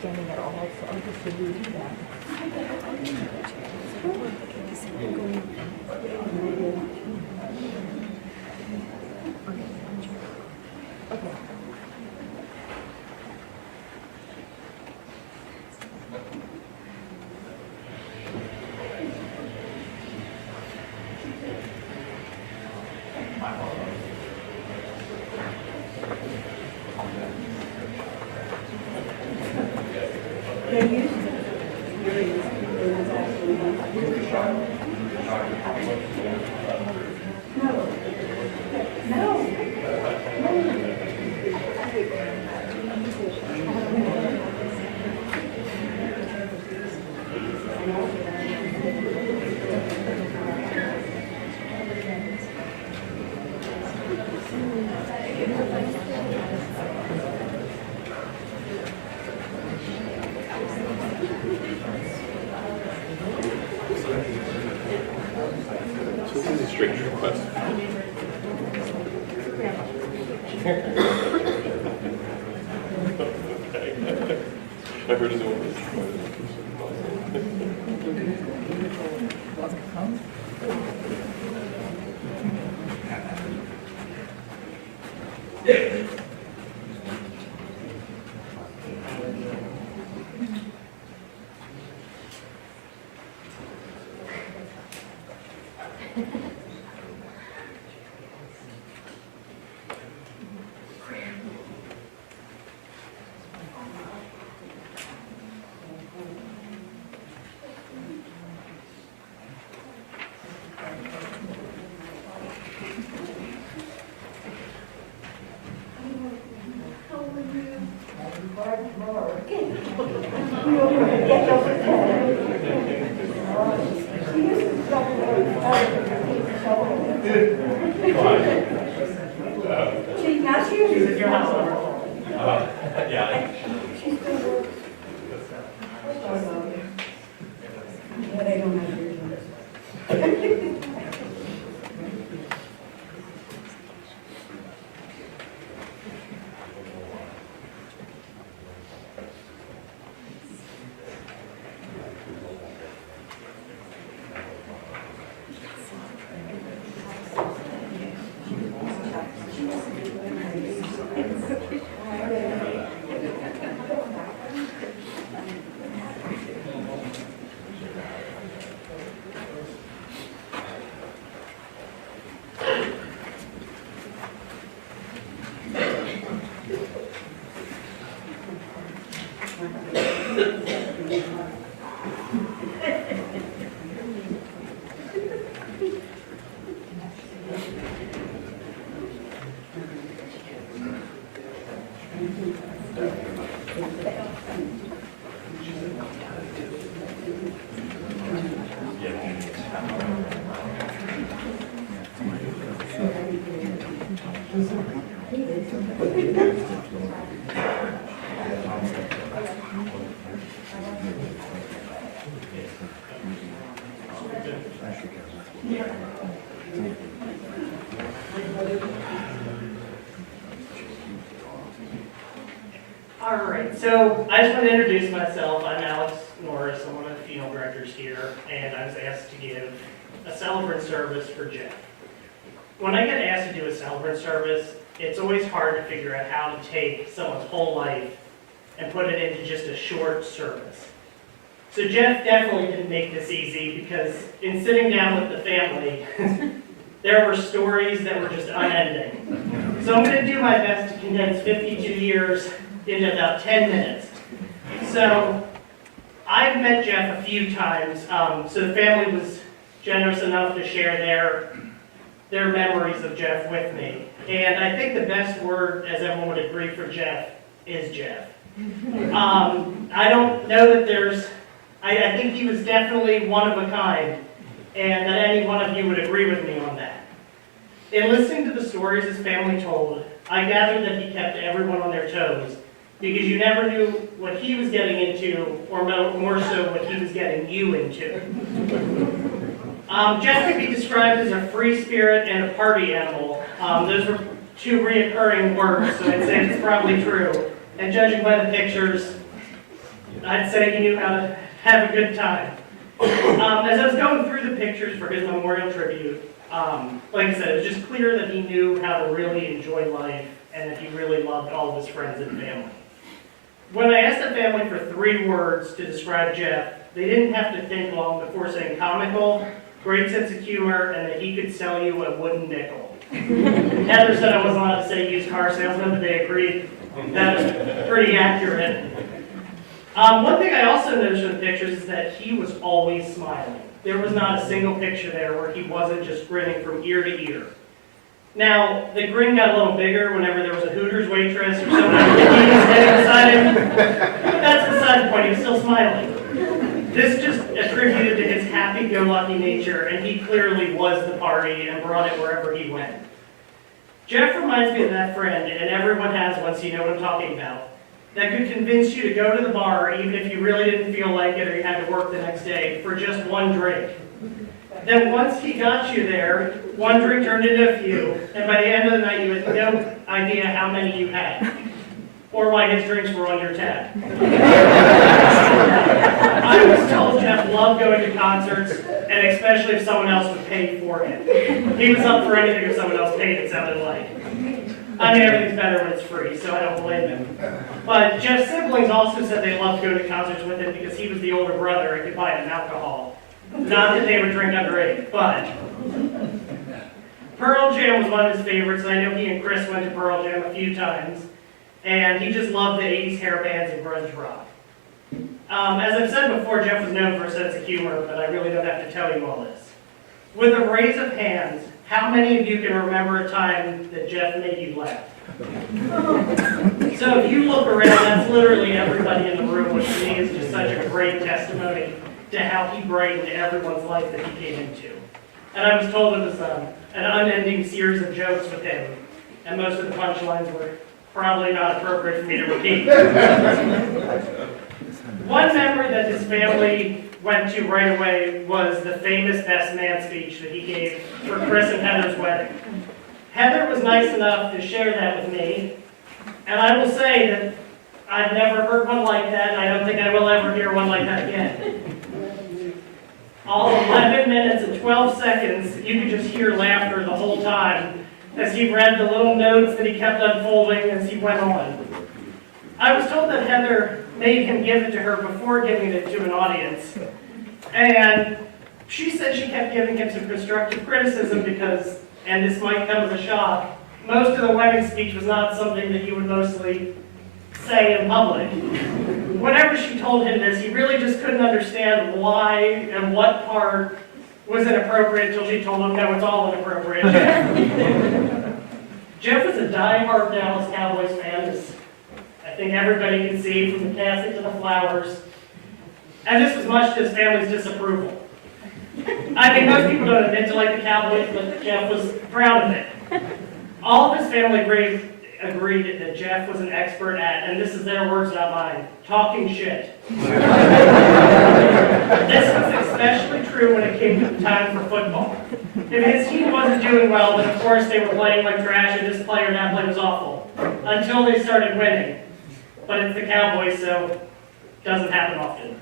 Standing at all, so I'll just do that. Okay. This is a strange request. I heard his own. All right, so I just want to introduce myself. I'm Alex Norris. I'm one of the funeral directors here, and I was asked to give a celebrant service for Jeff. When I get asked to do a celebrant service, it's always hard to figure out how to take someone's whole life and put it into just a short service. So Jeff definitely didn't make this easy, because in sitting down with the family, there were stories that were just unending. So I'm going to do my best to condense 52 years into about 10 minutes. So I've met Jeff a few times, so the family was generous enough to share their memories of Jeff with me. And I think the best word, as everyone would agree, for Jeff is Jeff. I don't know that I think he was definitely one of a kind, and that any one of you would agree with me on that. In listening to the stories his family told, I gathered that he kept everyone on their toes, because you never knew what he was getting into, or more so what he was getting you into. Jeff could be described as a free spirit and a party animal. Those were two reoccurring words, so I'd say it's probably true. And judging by the pictures, I'd say he knew how to have a good time. As I was going through the pictures for his memorial tribute, like I said, it was just clear that he knew how to really enjoy life, and that he really loved all of his friends and family. When I asked the family for 3 words to describe Jeff, they didn't have to think long before saying comical, great sense of humor, and that he could sell you a wooden nickel. Heather said I wasn't allowed to say used car salesman, but they agreed that was pretty accurate. One thing I also noticed from the pictures is that he was always smiling. There was not a single picture there where he wasn't just grinning from ear to ear. Now, the grin got a little bigger whenever there was a Hooters waitress or someone he was standing beside him. But that's beside the point, he was still smiling. This just attributed to his happy-go-lucky nature, and he clearly was the party and brought it wherever he went. Jeff reminds me of that friend, and everyone has one, so you know what I'm talking about, that could convince you to go to the bar even if you really didn't feel like it or you had to work the next day for just one drink. Then once he got you there, one drink turned into a few, and by the end of the night you had no idea how many you had, or why his drinks were on your tab. I was told Jeff loved going to concerts, and especially if someone else would pay for him. He was up for anything if someone else paid, it sounded like. I mean, everything's better when it's free, so I don't blame him. But Jeff's siblings also said they loved going to concerts with him because he was the older brother and could buy them alcohol. Not that they would drink underage, but Pearl Jam was one of his favorites, and I know he and Chris went to Pearl Jam a few times, and he just loved the 80s hair bands and grunge rock. As I've said before, Jeff was known for a sense of humor, but I really don't have to tell you all this. With a raise of hands, how many of you can remember a time that Jeff made you laugh? So if you look around, that's literally everybody in the room, which to me is just such a great testimony to how he brightened everyone's life that he came into. And I was told it was an unending series of jokes with him, and most of the punchlines were probably not appropriate for me to repeat. One memory that his family went to right away was the famous best man speech that he gave for Chris and Heather's wedding. Heather was nice enough to share that with me, and I will say that I've never heard one like that, and I don't think I will ever hear one like that again. All 11 minutes and 12 seconds, you could just hear laughter the whole time as he read the little notes that he kept unfolding as he went on. I was told that Heather made him give it to her before giving it to an audience, and she said she kept giving him some constructive criticism because, and this might come as a shock, most of the wedding speech was not something that you would mostly say in public. Whenever she told him this, he really just couldn't understand why and what part was inappropriate until she told him, no, it's all inappropriate. Jeff was a die-hard Dallas Cowboys fan, as I think everybody can see from the casket to the flowers. And this was much to his family's disapproval. I think most people don't admit to like the Cowboys, but Jeff was proud of it. All of his family agreed that Jeff was an expert at, and this is their words, not mine, talking shit. This was especially true when it came to the time for football. If his team wasn't doing well, then of course they were playing like trash and this play or that play was awful. Until they started winning. But it's the Cowboys, so it doesn't happen often.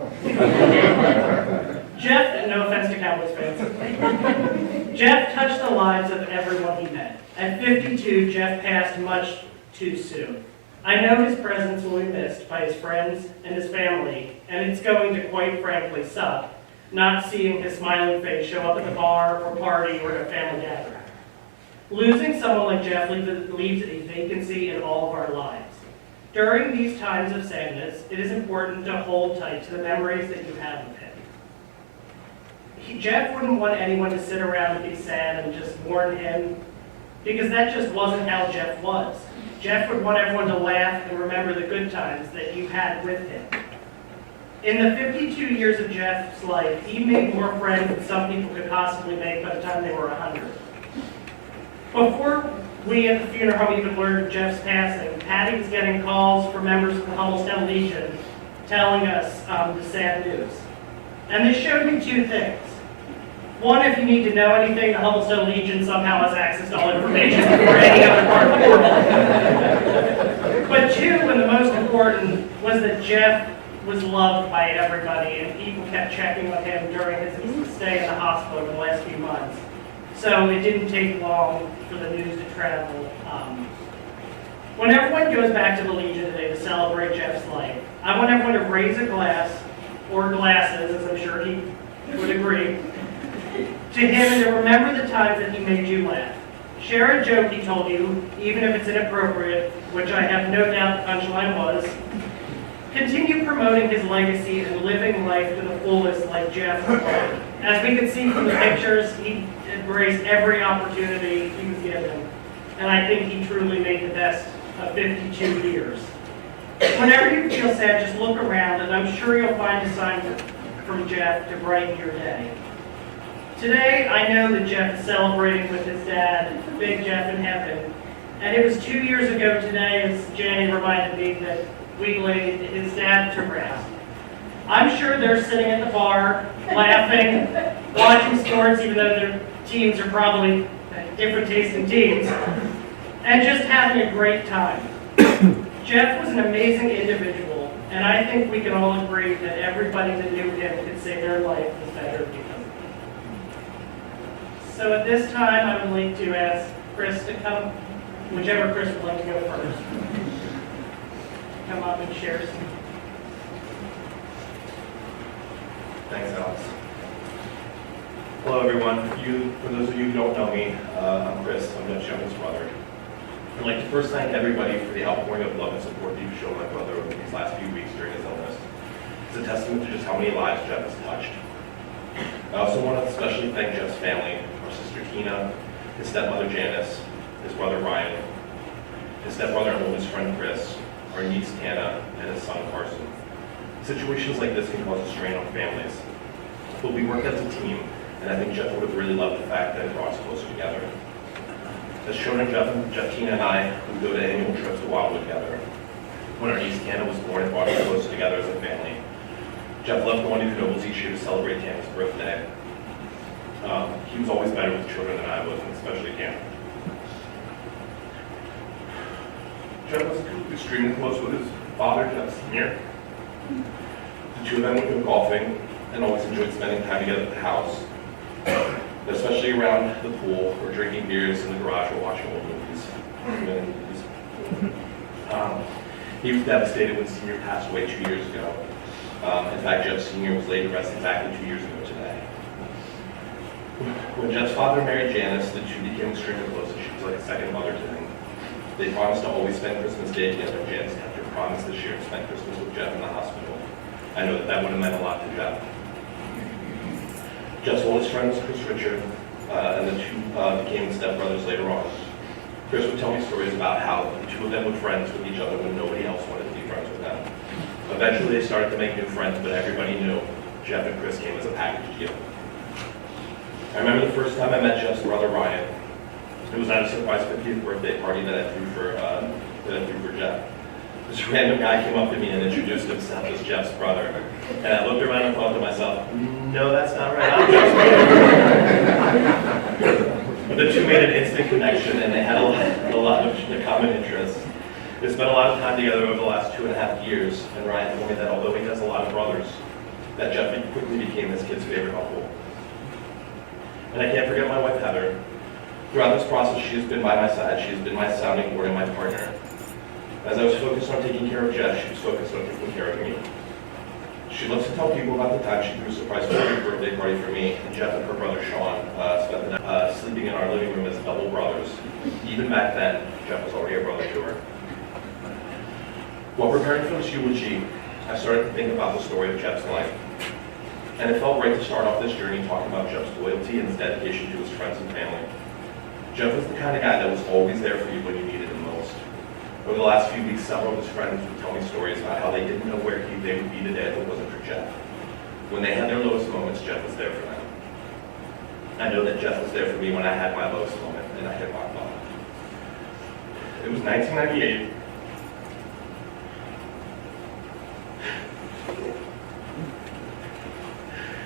Jeff, and no offense to Cowboys fans, Jeff touched the lives of everyone he met. At 52, Jeff passed much too soon. I know his presence will be missed by his friends and his family, and it's going to, quite frankly, suck not seeing his smiling face show up at the bar or party or at a family gathering. Losing someone like Jeff leaves a vacancy in all of our lives. During these times of sadness, it is important to hold tight to the memories that you have of him. Jeff wouldn't want anyone to sit around and be sad and just mourn him, because that just wasn't how Jeff was. Jeff would want everyone to laugh and remember the good times that you had with him. In the 52 years of Jeff's life, he made more friends than some people could possibly make by the time they were 100. Before we at the funeral home even learned of Jeff's passing, Patty was getting calls from members of the Hummelstown Legion telling us the sad news. And this showed me two things. One, if you need to know anything, the Hummelstown Legion somehow has access to all information before any other part of the world. But two, and the most important, was that Jeff was loved by everybody, and people kept checking on him during his stay in the hospital over the last few months. So it didn't take long for the news to travel. When everyone goes back to the Legion today to celebrate Jeff's life, I want everyone to raise a glass, or glasses, as I'm sure he would agree, to him and to remember the times that he made you laugh. Share a joke he told you, even if it's inappropriate, which I have no doubt the punchline was. Continue promoting his legacy and living life to the fullest like Jeff. As we can see from the pictures, he embraced every opportunity he was given. And I think he truly made the best of 52 years. Whenever you feel sad, just look around, and I'm sure you'll find a sign from Jeff to brighten your day. Today, I know that Jeff is celebrating with his dad, Big Jeff in heaven. And it was 2 years ago today, as Jenny reminded me, that we laid his dad to rest. I'm sure they're sitting at the bar, laughing, watching sports, even though their teams are probably different tasting teams, and just having a great time. Jeff was an amazing individual, and I think we can all agree that everybody that knew him could say their life was better because of him. So at this time, I would like to ask Chris to come, whichever Chris would like to go first. Come up and share some. Thanks, Alex. Hello, everyone. For those of you who don't know me, I'm Chris. I'm Jeff's youngest brother. I'd like to first thank everybody for the outpouring of love and support that you've shown my brother over these last few weeks during his illness. It's a testament to just how many lives Jeff has touched. I also want to especially thank Jeff's family, our sister Tina, his stepmother Janice, his brother Ryan, his stepbrother and oldest friend Chris, our niece Tana, and his son Carson. Situations like this can cause a strain on families, but we work as a team, and I think Jeff would have really loved the fact that it brought us closer together. As shown in Jeff, Tina, and I would go to annual trips to Wildwood together. When our niece Tana was born, it brought us closer together as a family. Jeff loved going to Knoebels each year to celebrate Tana's birthday. He was always better with children than I was, and especially Tana. Jeff was extremely close with his father, Jeff Sr. The two of them would go golfing and always enjoyed spending time together at the house, especially around the pool or drinking beers in the garage or watching old movies. He was devastated when Sr. passed away 2 years ago. In fact, Jeff Sr. was laid to rest exactly 2 years ago today. When Jeff's father married Janice, the two became extremely close, and she was like a second mother to him. They promised to always spend Christmas Day together, and Janice kept her promise this year to spend Christmas with Jeff in the hospital. I know that would have meant a lot to Jeff. Jeff's oldest friend was Chris Richard, and the two became stepbrothers later on. Chris would tell me stories about how the two of them were friends with each other when nobody else wanted to be friends with them. Eventually they started to make new friends, but everybody knew Jeff and Chris came as a package deal. I remember the first time I met Jeff's brother Ryan. It was at a surprise 50th birthday party that I threw for that I threw for Jeff. This random guy came up to me and introduced himself as Jeff's brother. And I looked around and thought to myself, no, that's not right. I'm Jeff's brother. But the two made an instant connection, and they had a lot of common interests. They spent a lot of time together over the last 2.5 years, and Ryan told me that although he has a lot of brothers, that Jeff quickly became his kid's favorite uncle. And I can't forget my wife, Heather. Throughout this process, she has been by my side. She has been my sounding board and my partner. As I was focused on taking care of Jeff, she was focused on taking care of me. She loves to tell people about the time she threw a surprise birthday party for me, and Jeff and her brother Sean spent the night sleeping in our living room as double brothers. Even back then, Jeff was already a brother to her. While preparing for this eulogy, I started to think about the story of Jeff's life. And it felt right to start off this journey talking about Jeff's loyalty and his dedication to his friends and family. Jeff was the kind of guy that was always there for you when you needed him most. Over the last few weeks, several of his friends would tell me stories about how they didn't know where they would be today if it wasn't for Jeff. When they had their lowest moments, Jeff was there for them. I know that Jeff was there for me when I had my lowest moment and I hit rock bottom. It was 1998.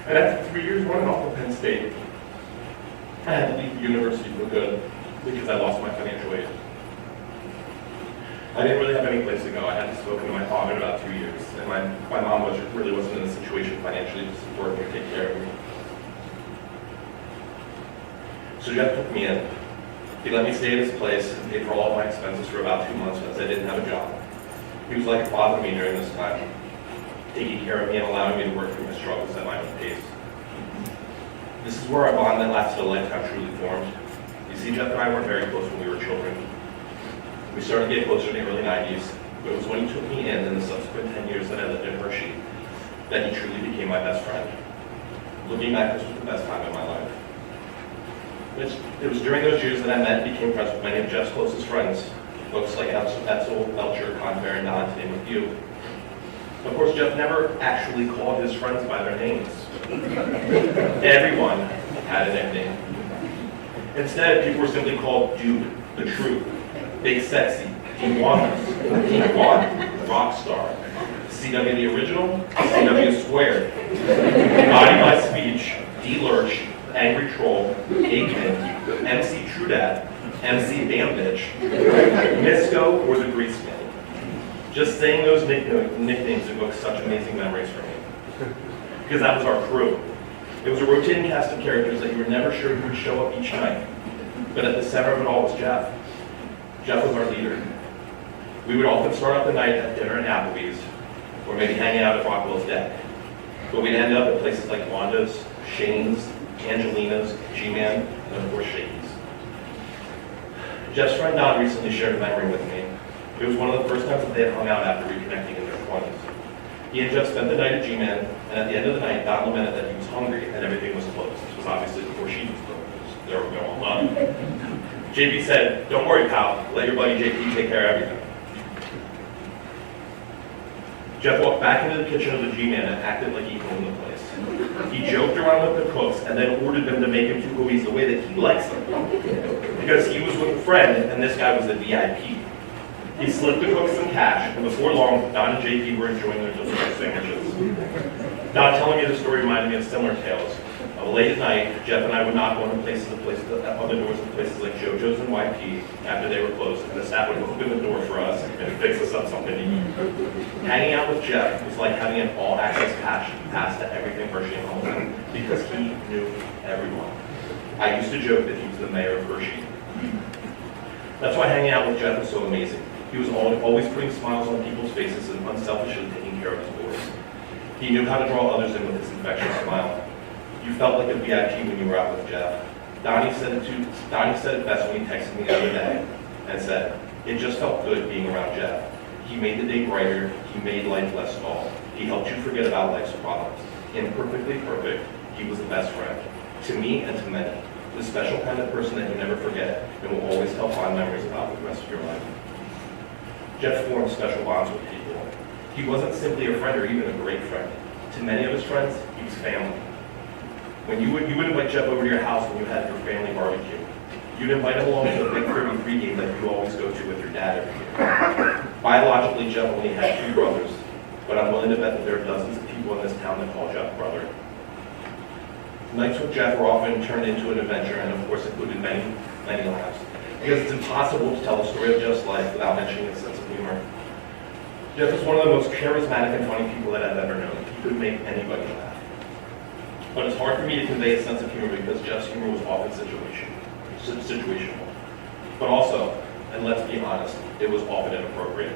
And after 3 years running off of Penn State, I had to leave the university for good because I lost my financial aid. I didn't really have any place to go. I hadn't spoken to my father in about 2 years, and my mom really wasn't in a situation financially to support me or take care of me. So Jeff took me in. He let me stay at his place and paid for all of my expenses for about 2 months since I didn't have a job. He was like a father to me during this time, taking care of me and allowing me to work through my struggles at my own pace. This is where our bond that lasted a lifetime truly formed. You see, Jeff and I weren't very close when we were children. We started to get closer in the early 90s, but it was when he took me in the subsequent 10 years that I lived in Hershey that he truly became my best friend. Looking back, this was the best time in my life. It was during those years that I met and became friends with many of Jeff's closest friends, folks like Etzel, Belcher, Confair, and Don, to name a few. Of course, Jeff never actually called his friends by their names. Everyone had a nickname. Instead, people were simply called Dude, The Truth, Big Sexy, D1, D1, Rockstar, CW the Original, CW Squared, Body by Speech, D Lurch, Angry Troll, Eggman, MC True Dad, MC Damn Bitch, Misco, or the Grease Man. Just saying those nicknames evoked such amazing memories for me. Because that was our crew. It was a rotating cast of characters that you were never sure who would show up each night. But at the center of it all was Jeff. Jeff was our leader. We would often start out the night at dinner at Applebee's, or maybe hanging out at Rockwell's deck. But we'd end up at places like Wanda's, Shane's, Angelina's, G-Man, and of course Shakey's. Jeff's friend Don recently shared a memory with me. It was one of the first times that they had hung out after reconnecting in their 20s. He and Jeff spent the night at G-Man, and at the end of the night, Don lamented that he was hungry and everything was closed. This was obviously before she was closed. They were going on. JP said, "Don't worry, pal. Let your buddy JP take care of everything." Jeff walked back into the kitchen of the G-Man and acted like he owned the place. He joked around with the cooks and then ordered them to make him two gobies the way that he likes them. Because he was with a friend, and this guy was a VIP. He slipped the cooks some cash, and before long, Don and JP were enjoying their delicious sandwiches. Don telling me the story reminded me of similar tales. Late at night, Jeff and I would knock on the doors of places like JoJo's and YP after they were closed, and the staff would open the door for us and fix us up something to eat. Hanging out with Jeff was like having an all-access pass to everything Hershey and Holmes, because he knew everyone. I used to joke that he was the mayor of Hershey. That's why hanging out with Jeff was so amazing. He was always putting smiles on people's faces and unselfishly taking care of his boys. He knew how to draw others in with his infectious smile. You felt like a VIP when you were out with Jeff. Donnie said it best when he texted me the other day and said, "It just felt good being around Jeff. He made the day brighter. He made life less dull. He helped you forget about life's problems. Imperfectly perfect, he was the best friend. To me and to many. The special kind of person that you never forget and will always tell fond memories about for the rest of your life." Jeff formed special bonds with people. He wasn't simply a friend or even a great friend. To many of his friends, he was family. When you would invite Jeff over to your house when you had your family barbecue. You'd invite him along to the Big 33 game that you always go to with your dad every year. Biologically, Jeff only had 2 brothers, but I'm willing to bet that there are dozens of people in this town that call Jeff brother. Nights with Jeff were often turned into an adventure and of course included many, many laughs. Because it's impossible to tell the story of Jeff's life without mentioning his sense of humor. Jeff is one of the most charismatic and funny people that I've ever known. He could make anybody laugh. But it's hard for me to convey a sense of humor because Jeff's humor was often situational. But also, and let's be honest, it was often inappropriate.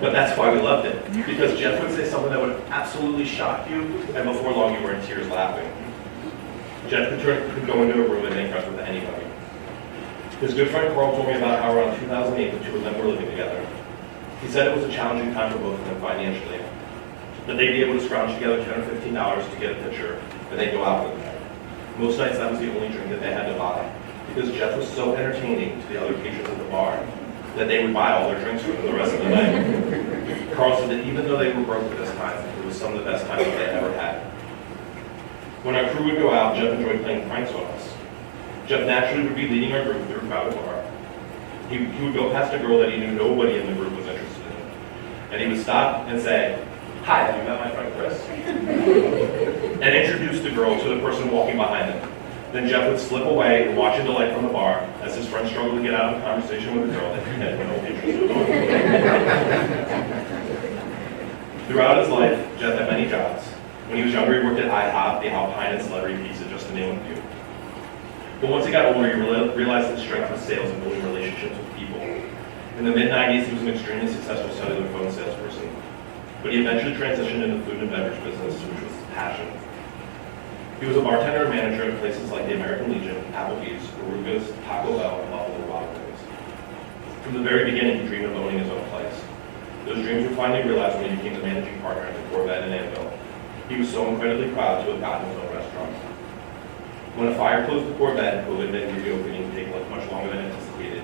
But that's why we loved it. Because Jeff would say something that would absolutely shock you, and before long you were in tears laughing. Jeff could go into a room and make friends with anybody. His good friend Carl told me about how around 2008 the 2 of them were living together. He said it was a challenging time for both of them financially, that they'd be able to scrounge together $10 or $15 to get a pitcher, and they'd go out for the night. Most nights that was the only drink that they had to buy, because Jeff was so entertaining to the other patrons at the bar that they would buy all their drinks for the rest of the night. Carl said that even though they were broke at this time, it was some of the best times that they ever had. When our crew would go out, Jeff enjoyed playing pranks on us. Jeff naturally would be leading our group through a crowded bar. He would go past a girl that he knew nobody in the group was interested in. And he would stop and say, "Hi, have you met my friend Chris?" and introduce the girl to the person walking behind him. Then Jeff would slip away and watch in delight from the bar as his friend struggled to get out of a conversation with a girl that he had no interest in. Throughout his life, Jeff had many jobs. When he was younger, he worked at IHOP, the Alpine, and Celebrant Pizza, just to name a few. But once he got older, he realized the strength of sales and building relationships with people. In the mid-90s, he was an extremely successful cellular phone salesperson. But he eventually transitioned into the food and beverage business, which was his passion. He was a bartender and manager at places like the American Legion, Applebee's, Aruga's, Taco Bell, and Buffalo Wild Wings. From the very beginning, he dreamed of owning his own place. Those dreams were finally realized when he became the managing partner at the Corvette in Anvil. He was so incredibly proud to have gotten his own restaurant. When a fire closed the Corvette and COVID made the reopening take much longer than anticipated,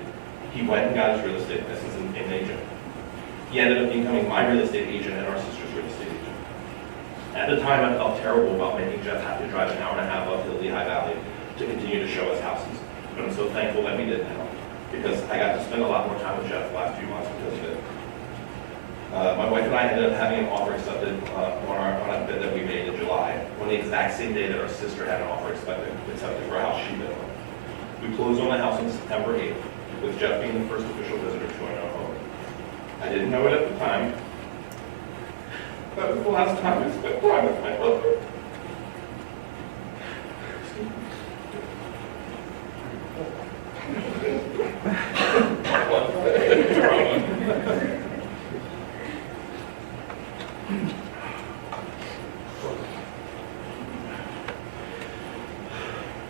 he went and got his real estate license and became an agent. He ended up becoming my real estate agent and our sister's real estate agent. At the time, I felt terrible about making Jeff have to drive an hour and a half up to the Lehigh Valley to continue to show us houses. But I'm so thankful that we did now, because I got to spend a lot more time with Jeff the last few months because of it. My wife and I ended up having an offer accepted on a bid that we made in July, on the exact same day that our sister had an offer accepted for a house she bid on. We closed on the house on September 8th, with Jeff being the first official visitor to our new home. I didn't know it at the time. That was the last time I spent time with my brother.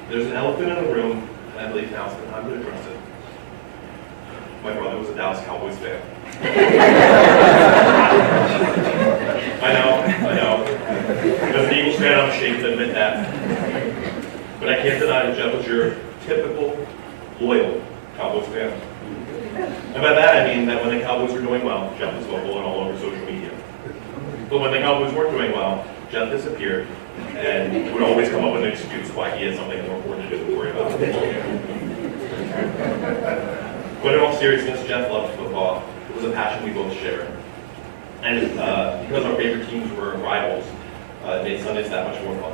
There's an elephant in the room, and I believe now's the time to address it. My brother was a Dallas Cowboys fan. I know. As an Eagles fan, I'm ashamed to admit that. But I can't deny that Jeff was your typical, loyal Cowboys fan. And by that I mean that when the Cowboys were doing well, Jeff was vocal and all over social media. But when the Cowboys weren't doing well, Jeff disappeared and would always come up with an excuse why he had something more important to do than worry about. But in all seriousness, Jeff loved football. It was a passion we both shared. And because our favorite teams were rivals, it made Sundays that much more fun.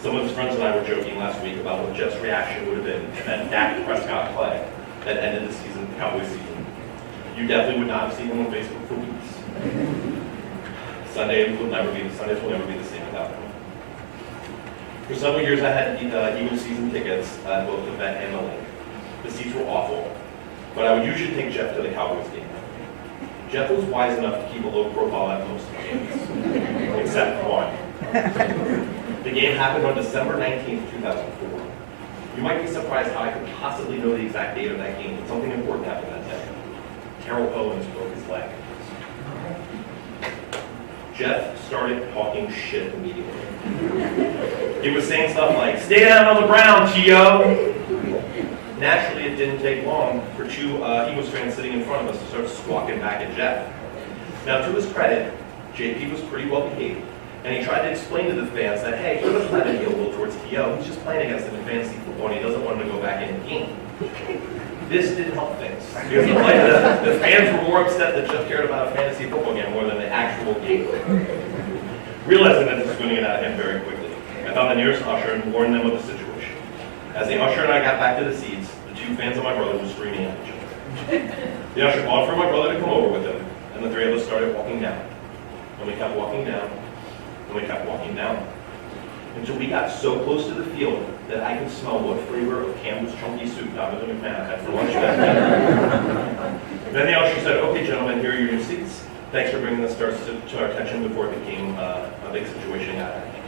Some of his friends and I were joking last week about what Jeff's reaction would have been to that Dak Prescott play that ended the season, Cowboys season. You definitely would not have seen him on Facebook for weeks. Sundays will never be the same without him. For several years, I had Eagles season tickets at both the Vet and the Link. The seats were awful, but I would usually take Jeff to the Cowboys game. Jeff was wise enough to keep a low profile at most games, except one. The game happened on December 19th, 2004. You might be surprised how I could possibly know the exact date of that game, but something important happened that day. Terrell Owens broke his leg. Jeff started talking shit immediately. He was saying stuff like, "Stay down on the ground, T.O." Naturally, it didn't take long for two Eagles fans sitting in front of us to start squawking back at Jeff. Now, to his credit, JP was pretty well behaved And he tried to explain to the fans that, hey, he doesn't have any ill will towards TO. He's just playing against them in fantasy football, and he doesn't want him to go back in the game. This didn't help things. Because the fans were more upset that Jeff cared about a fantasy football game more than the actual game. Realizing that this was going to get out of hand very quickly, I found the nearest usher and warned them of the situation. As the usher and I got back to the seats, the two fans of my brother were screaming at each other. The usher called for my brother to come over with him, and the three of us started walking down. And we kept walking down, and we kept walking down, until we got so close to the field that I could smell what flavor of Campbell's chunky soup Donovan McMahon had for lunch that day. Then the usher said, okay, gentlemen, here are your new seats. Thanks for bringing this to our attention before it became a big situation out of hand.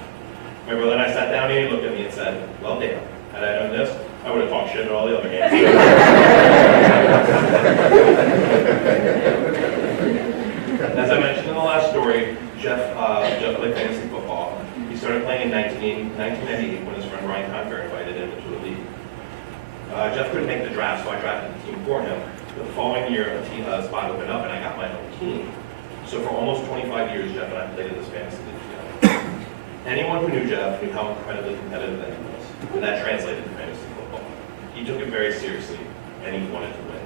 My brother and I sat down and he looked at me and said, well, damn, had I done this, I would have talked shit at all the other games. As I mentioned in the last story, Jeff played fantasy football. He started playing in 1998 when his friend Ryan Conker invited him into a league. Jeff couldn't make the draft, so I drafted the team for him. But the following year, a spot opened up and I got my own team. So for almost 25 years, Jeff and I played in this fantasy league together. Anyone who knew Jeff knew how incredibly competitive that he was, and that translated to fantasy football. He took it very seriously, and he wanted to win.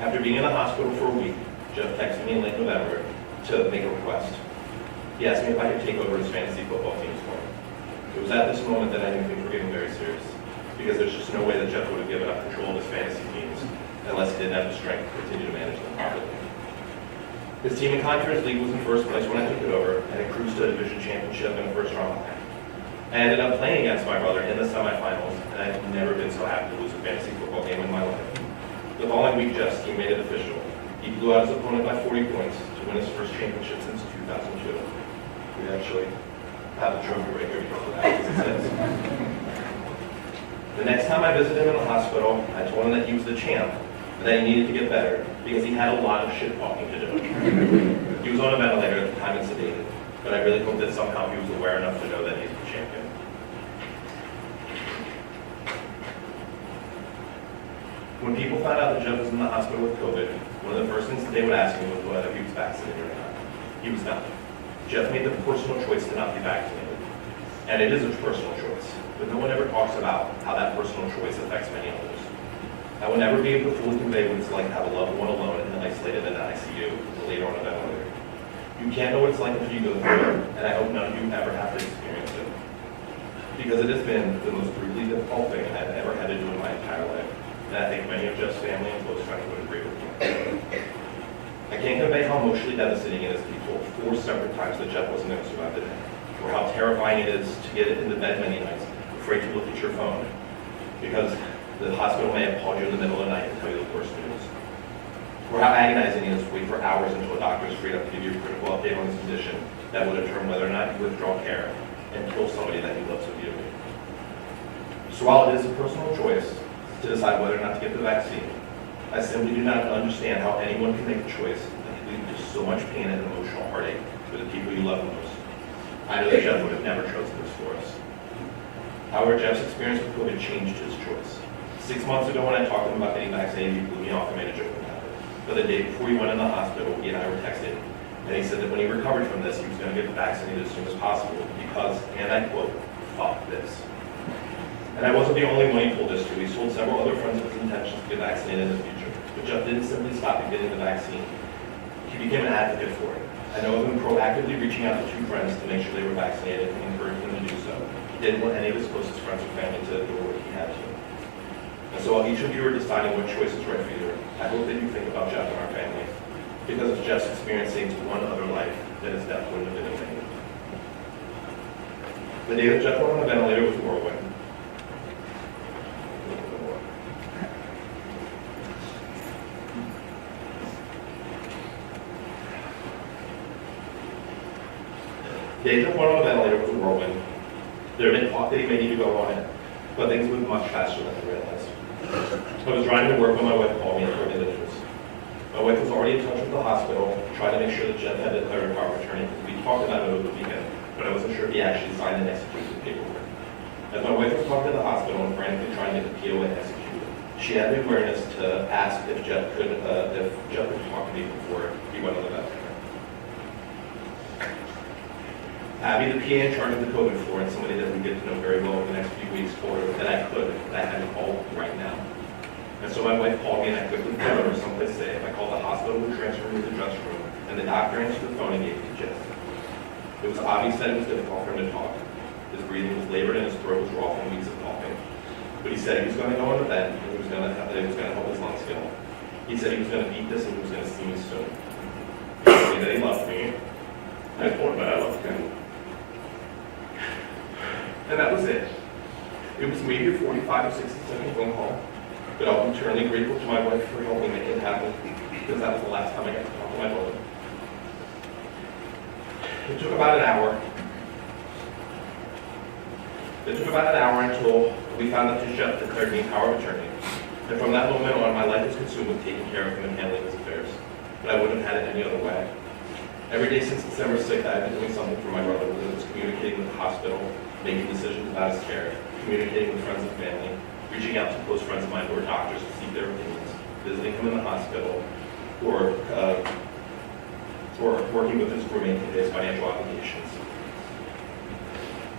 After being in the hospital for a week, Jeff texted me in late November to make a request. He asked me if I could take over his fantasy football teams for him. It was at this moment that I knew things were getting very serious, because there's just no way that Jeff would have given up control of his fantasy teams unless he didn't have the strength to continue to manage them properly. His team in Conference League was in first place when I took it over, and it cruised to a division championship in the first round. I ended up playing against my brother in the semifinals, and I've never been so happy to lose a fantasy football game in my life. The following week, Jeff's team made it official. He blew out his opponent by 40 points to win his first championship since 2002. We actually have the trophy right here because of that. The next time I visited him in the hospital, I told him that he was the champ, but that he needed to get better because he had a lot of shit talking to do. He was on a ventilator at the time and sedated, but I really hope that somehow he was aware enough to know that he's the champion. When people found out that Jeff was in the hospital with COVID, one of the first things that they would ask him was whether he was vaccinated or not. He was not. Jeff made the personal choice to not be vaccinated. And it is a personal choice, but no one ever talks about how that personal choice affects many others. I will never be able to fully convey what it's like to have a loved one alone and isolated in an ICU or later on a ventilator. You can't know what it's like until you go through it, and I hope none of you ever have to experience it. Because it has been the most brutally difficult thing I've ever had to do in my entire life. And I think many of Jeff's family and close friends would agree with me. I can't convey how emotionally devastating it is to be told 4 separate times that Jeff wasn't going to survive the day, or how terrifying it is to get into bed many nights, afraid to look at your phone, because the hospital may have called you in the middle of the night to tell you the worst news. Or how agonizing it is to wait for hours until a doctor is freed up to give you a critical update on his condition that will determine whether or not you withdraw care and kill somebody that you love so dearly. So while it is a personal choice to decide whether or not to get the vaccine, I simply do not understand how anyone can make a choice that can lead to so much pain and emotional heartache for the people you love most. I know that Jeff would have never chosen this for us. However, Jeff's experience with COVID changed his choice. 6 months ago when I talked to him about getting vaccinated, he blew me off and made a joke about it. But the day before he went in the hospital, he and I were texting, and he said that when he recovered from this, he was going to get vaccinated as soon as possible because, and I quote, fuck this. And I wasn't the only one he told this to. He told several other friends of his intentions to get vaccinated in the future. But Jeff didn't simply stop at getting the vaccine. He became an advocate for it. I know of him proactively reaching out to 2 friends to make sure they were vaccinated and encouraging them to do so. He didn't want any of his closest friends or family to do what he had to. And so while each of you are deciding what choice is right for you, I hope that you think about Jeff and our family, because of Jeff's experience saves one other life that his death wouldn't have been in vain. The day that Jeff went on the ventilator was a whirlwind. The day Jeff went on the ventilator was a whirlwind. There had been talk that he may need to go on it, but things moved much faster than I realized. I was driving to work when my wife called me and told me the news. My wife was already in touch with the hospital, trying to make sure that Jeff had declared power of attorney, because we talked about it over the weekend, but I wasn't sure if he actually signed and executed the paperwork. As my wife was talking to the hospital and frantically trying to get the POA executed, she had the awareness to ask if Jeff could talk to me before he went on the ventilator. Abby, the PA in charge of the COVID floor, and somebody that we get to know very well over the next few weeks, told her that I had to call right now. And so my wife called me, and I quickly pulled over someplace safe. I called the hospital who transferred me to the dressing room, and the doctor answered the phone and gave me the gist. It was obvious that it was difficult for him to talk. His breathing was labored, and his throat was raw from weeks of coughing. But he said he was going to go on the vent, and it was going to help his lungs heal. He said he was going to beat this, and he was going to see me soon. He told me that he loved me. I told him that I loved him. And that was it. It was maybe a 45 or 60-second phone call, but I'll be eternally grateful to my wife for helping make it happen, because that was the last time I got to talk to my daughter. It took about an hour. Until we found out the chef declared me power of attorney. And from that moment on, my life was consumed with taking care of him and handling his affairs. But I wouldn't have had it any other way. Every day since December 6th, I have been doing something for my brother, whether it was communicating with the hospital, making decisions about his care, communicating with friends and family, reaching out to close friends of mine who are doctors to seek their opinions, visiting him in the hospital, or working with his roommate to pay his financial obligations.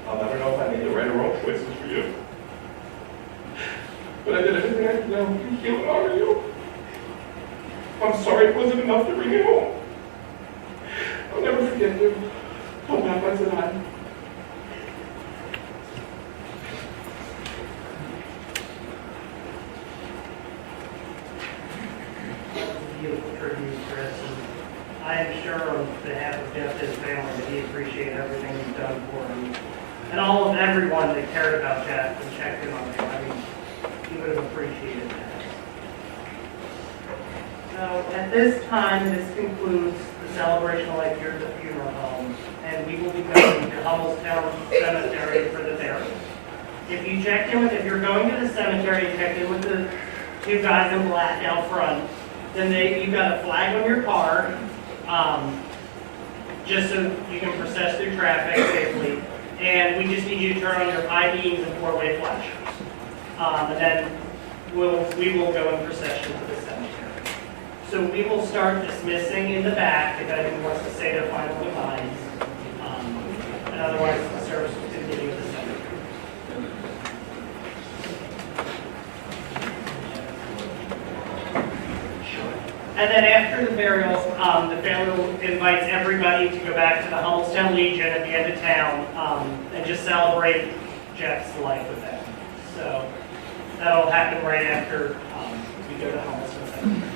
I'll never know if I made the right or wrong choices for you. But I did everything I could to heal and honor you. I'm sorry it wasn't enough to bring you home. I'll never forget you. Come back once and I. Beautiful tribute, Chris. And I am sure on behalf of Jeff and his family that he appreciated everything you've done for him. And all of everyone that cared about Jeff and checked in on him. I mean, he would have appreciated that. So at this time, this concludes the celebration of life here at the funeral home. And we will be going to Hummelstown Cemetery for the burial. If you're going to the cemetery, you checked in with the two guys in black out front, then you've got a flag on your car, just so you can process through traffic safely. And we just need you to turn on your high beams and four-way flashers. And then we will go in procession to the cemetery. So we will start dismissing in the back if anyone wants to say their final goodbyes. And otherwise, the service will continue at the cemetery. And then after the burial, the family invites everybody to go back to the Hummelstown Legion at the end of town and just celebrate Jeff's life with them. So that'll happen right after we go to Hummelstown Cemetery.